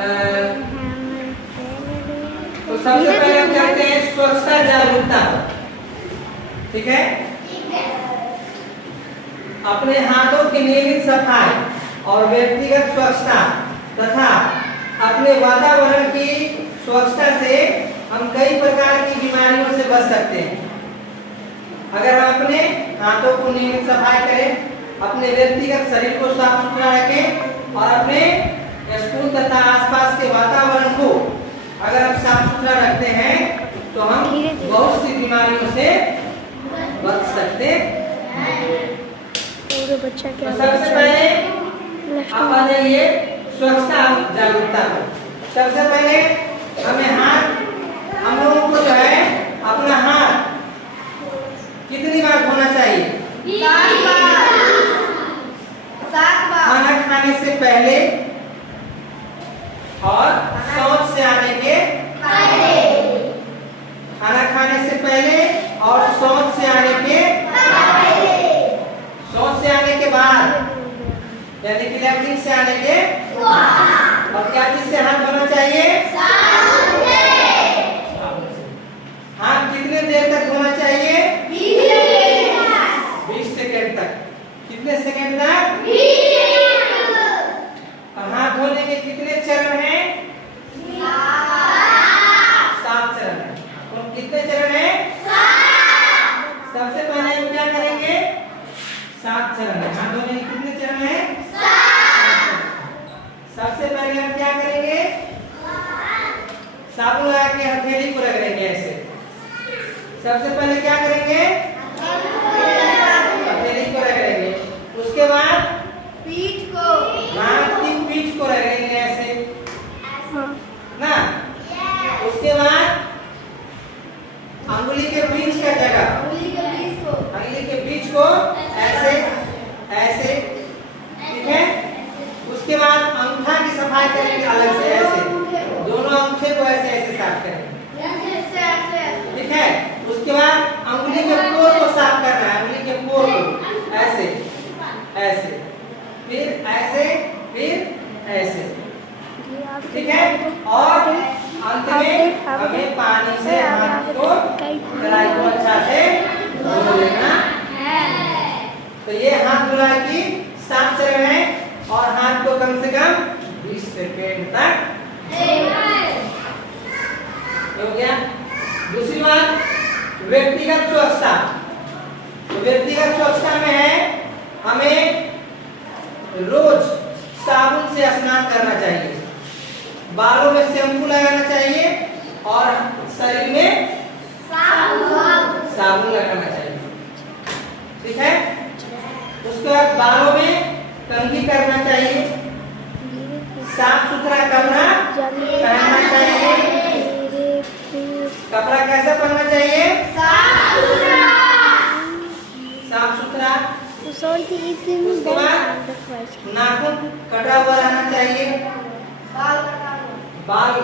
तो सबसे पहले हम करते हैं स्वच्छता जागरूकता। ठीक है, अपने हाथों की नियमित सफाई और व्यक्तिगत स्वच्छता तथा अपने वातावरण की स्वच्छता से हम कई प्रकार की बीमारियों से बच सकते हैं। अगर हम अपने हाथों को नियमित सफाई करें, अपने व्यक्तिगत शरीर को साफ सुथरा रखें और अपने स्कूल तथा आसपास के वातावरण को अगर हम साफ सुथरा रखते हैं तो हम बहुत सी बीमारियों से बच सकते हैं। तो सबसे पहले आप आ जाइए स्वच्छता जागरूकता को। सबसे पहले हमें हम लोगों को जो है अपना हाथ कितनी बार धोना चाहिए? 7 बार। खाना खाने से पहले और शौच से आने के पहले। खाना खाने से पहले और शौच से आने के पहले। शौच से आने के बाद यानी कि लैट्रिन से आने के बाद। और क्या चीज से हाथ धोना चाहिए? साबुन से। हाथ कितने देर तक धोना चाहिए? 20 सेकंड तक। कितने सेकंड तक? 20। और हाथ धोने के कितने चरण हैं? 7 चरण हैं। और कितने चरण हैं? 7। सबसे पहले हम क्या करेंगे? 7 चरण है। हाथ धोने के कितने चरण हैं? 7। सबसे पहले हम क्या करेंगे? साबुन लगा के हथेली को रगड़ेंगे ऐसे। सबसे पहले क्या करेंगे? हथेली को रगड़ेंगे। उसके बाद पीठ को। हाथ की पीठ को रगड़ेंगे ऐसे ना। उसके बाद अंगुली के बीच का जगह, अंगुली के बीच को ऐसे ऐसे। ठीक है, उसके बाद अंगूठा की सफाई करेंगे अलग से ऐसे। दोनों अंगूठे को ऐसे ऐसे साफ करेंगे। ठीक है, उसके बाद अंगुली के पोर को साफ करना है। अंगुली के पोर को ऐसे ऐसे, फिर ऐसे, फिर ऐसे। ठीक है, और अंत में हमें पानी से हाथ को कलाई को अच्छा से धो लेना है। तो ये हाथ धुलाई की 7 चरण है और हाथ को कम से कम 20 सेकंड तक हो गया। दूसरी बात व्यक्तिगत स्वच्छता। तो व्यक्तिगत स्वच्छता में है हमें रोज साबुन से स्नान करना चाहिए, बालों में शैम्पू लगाना चाहिए और शरीर में साबुन लगाना चाहिए। ठीक है, उसके बाद बालों में कंघी करना चाहिए, साफ सुथरा कपड़ा पहनना चाहिए। कपड़ा कैसा पहनना चाहिए? साफ सुथरा। उसके बाद नाखून कटा हुआ रहना चाहिए, बाल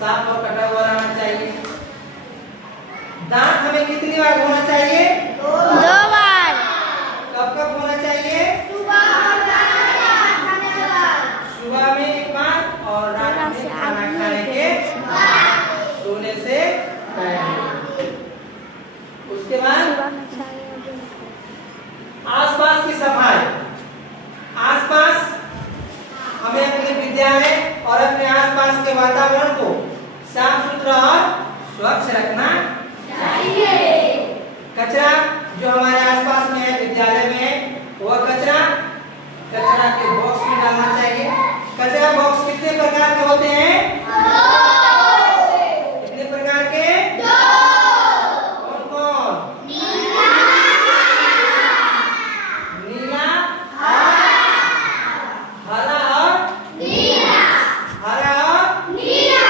साफ और कटा हुआ रहना चाहिए। दांत हमें कितनी बार धोना चाहिए? 2 बार। कब कब होना चाहिए? सुबह में एक बार और रात में खाना खाने के सोने से पहले। उसके बाद आसपास की सफाई। आसपास हमें अपने विद्यालय और अपने आसपास के वातावरण को साफ सुथरा और स्वच्छ रखना चाहिए। कचरा जो हमारे आसपास में है, विद्यालय में है, वह कचरा के बॉक्स में डालना चाहिए। कचरा बॉक्स कितने प्रकार के होते हैं? 2। कितने प्रकार के? 2। कौन कौन? नीला, हरा और हरा और नीला।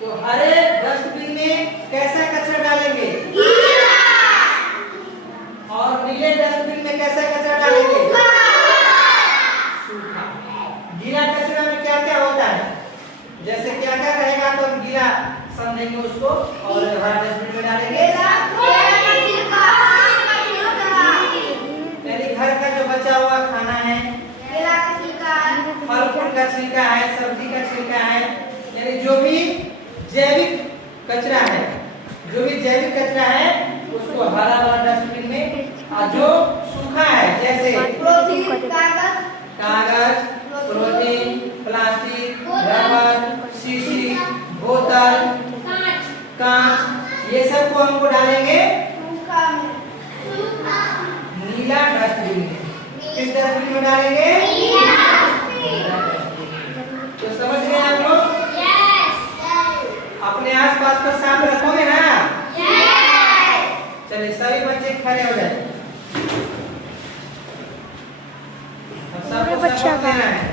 तो हरे डस्टबिन में कैसा कचरा डालेंगे? और नीले डस्टबिन में कैसा कचरा डालेंगे? सूखा। गीला कचरा में क्या क्या होता है? फल फूल का छिलका है, सब्जी का छिलका है, यानी जो भी जैविक कचरा है, जो भी जैविक कचरा है उसको हरा वाला डस्टबिन में, और जो सूखा है जैसे कागज, पॉलीथीन, प्लास्टिक, रबर, शीशी, बोतल, कांच, ये सब को हमको डालेंगे नीला डस्टबिन में। किस डस्टबिन में डालेंगे? तो समझ गए आप लोग? अपने आसपास को साफ रखोगे ना? चलिए सभी बच्चे खड़े हो जाए। अब सबको साफ रखना है।